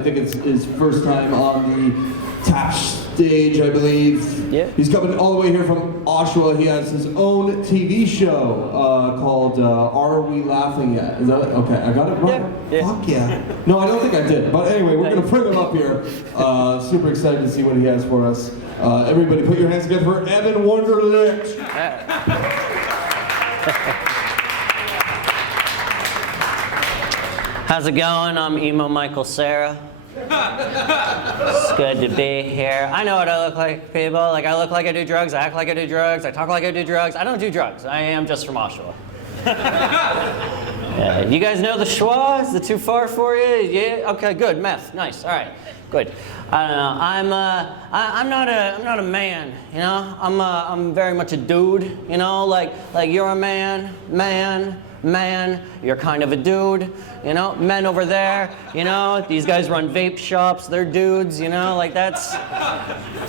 I think it's his first time on the Tap stage, I believe. Yeah. He's coming all the way here from Oshawa. He has his own TV show called Are We Laughing Yet? Is that it? Okay, I got it right? Yeah. Fuck yeah. No, I don't think I did. But anyway, we're going to bring him up here. Super excited to see what he has for us. Everybody put your hands together for Evan Wunderlich. How's it going? I'm Emo Michael Sarah. It's good to be here. I know what I look like, people. Like, I look like I do drugs, I act like I do drugs, I talk like I do drugs. I don't do drugs. I am just from Oshawa. Yeah. You guys know the Schwa? Is it too far for you? Yeah? Okay, good. Meth. Nice. All right. Good. I don't know. I'm not a man. You know. I'm very much a dude. You know, like you're a man. You're kind of a dude, you know, men over there, you know, these guys run vape shops, they're dudes, you know, like that's,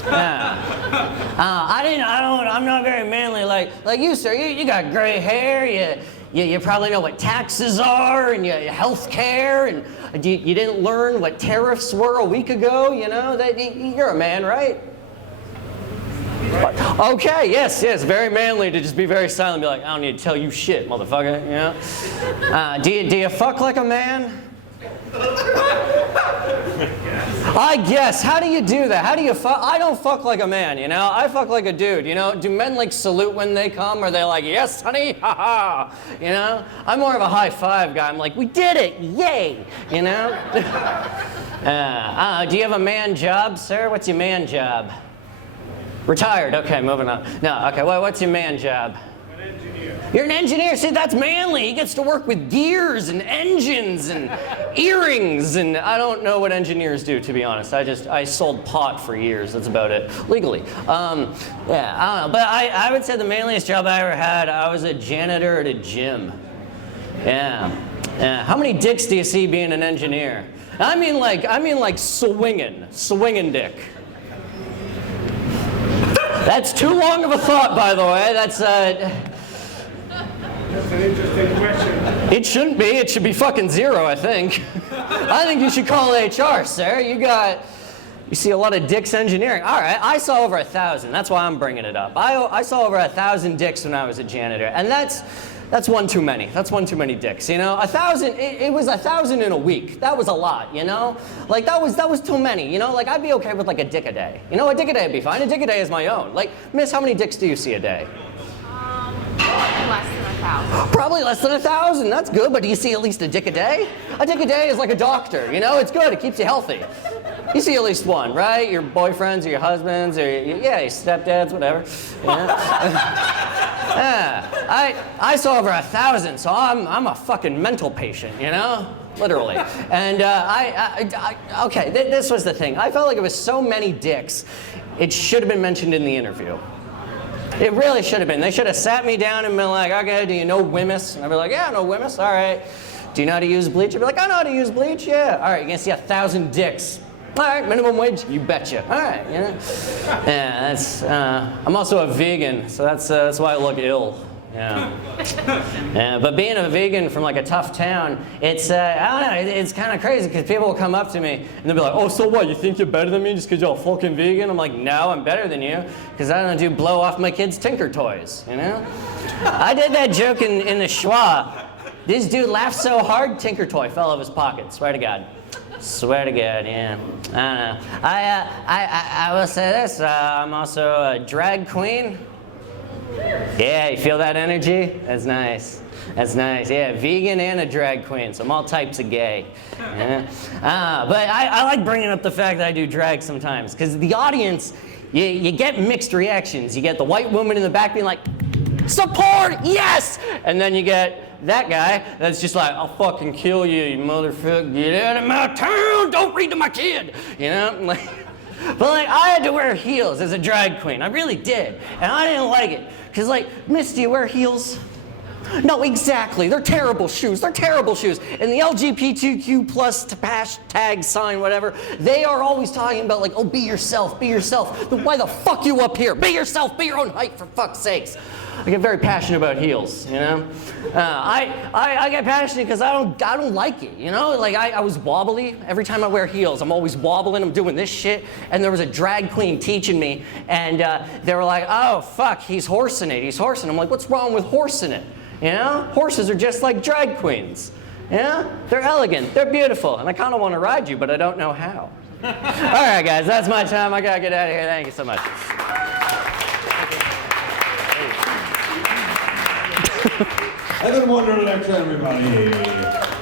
yeah. I'm not very manly like you, sir. You got gray hair, you probably know what taxes are and your health care, and you didn't learn what tariffs were a week ago, you know, you're a man, right? Okay, yes, very manly to just be very silent and be like, I don't need to tell you shit, motherfucker, you know? Do you fuck like a man? I guess. How do you do that? How do you fuck? I don't fuck like a man, you know? I fuck like a dude, you know? Do men like salute when they come? Or are they like, yes, honey, ha ha, you know? I'm more of a high five guy. I'm like, we did it, yay, you know? Do you have a man job, sir? What's your man job? Retired, okay, moving on. No, okay, what's your man job? An engineer. You're an engineer, see, that's manly. He gets to work with gears and engines and earrings, and I don't know what engineers do, to be honest. I sold pot for years, that's about it, legally. Yeah, I don't know, but I would say the manliest job I ever had, I was a janitor at a gym. Yeah. How many dicks do you see being an engineer? I mean like swinging dick. That's too long of a thought, by the way. That's an interesting question. It shouldn't be. It should be fucking zero, I think. I think you should call HR, sir. You see a lot of dicks engineering. All right, I saw over 1,000. That's why I'm bringing it up. I saw over 1,000 dicks when I was a janitor, and that's one too many. That's one too many dicks, you know? 1,000, it was 1,000 in a week. That was a lot, you know? Like, that was too many, you know? Like, I'd be okay with, like, a dick a day. You know, a dick a day would be fine. A dick a day is my own. Like, miss, how many dicks do you see a day? Probably less than 1,000. Probably less than 1,000. That's good, but do you see at least a dick a day? A dick a day is like a doctor, you know? It's good. It keeps you healthy. You see at least one, right? Your boyfriends or your husbands or your stepdads, whatever. Yeah. I saw over 1,000, so I'm a fucking mental patient, you know? Literally. And okay, this was the thing. I felt like it was so many dicks, it should have been mentioned in the interview. It really should have been. They should have sat me down and been like, okay, do you know Wimmis? And I'd be like, yeah, I know Wimmis, all right. Do you know how to use bleach? I'd be like, I know how to use bleach, yeah. All right, you're gonna see 1,000 dicks. All right, minimum wage, you betcha. All right, you know. Yeah, that's. I'm also a vegan, so that's why I look ill. Yeah. Yeah, but being a vegan from like a tough town, it's I don't know, it's kind of crazy because people will come up to me and they'll be like, oh, so what? You think you're better than me just because you're a fucking vegan? I'm like, no, I'm better than you because I don't do blow off my kids' Tinker toys. You know. I did that joke in the Schwa. This dude laughed so hard, Tinker toy fell out of his pocket. Swear to God. Swear to God, yeah. I don't know. I will say this. I'm also a drag queen. Yeah, you feel that energy? That's nice. That's nice. Yeah, vegan and a drag queen, so I'm all types of gay. Yeah. But I like bringing up the fact that I do drag sometimes, because the audience, you get mixed reactions. You get the white woman in the back being like, support, yes! And then you get that guy that's just like, I'll fucking kill you, you motherfucker, get out of my town, don't read to my kid, you know? Like, but like, I had to wear heels as a drag queen, I really did, and I didn't like it, because like, miss, do you wear heels? No, exactly, they're terrible shoes, And the LGBTQ plus hashtag sign, whatever, they are always talking about like, oh, be yourself. Then why the fuck you up here? Be yourself, be your own height, for fuck's sakes. I get very passionate about heels, you know? I get passionate because I don't like it, you know? Like I was wobbly. Every time I wear heels, I'm always wobbling, I'm doing this shit. And there was a drag queen teaching me, and they were like, oh, fuck, he's horsing it, he's horsing it. I'm like, what's wrong with horsing it? You know? Horses are just like drag queens. Yeah? They're elegant, they're beautiful, and I kind of want to ride you, but I don't know how. All right, guys, that's my time. I gotta get out of here. Thank you so much. Evan Wonder in action, everybody.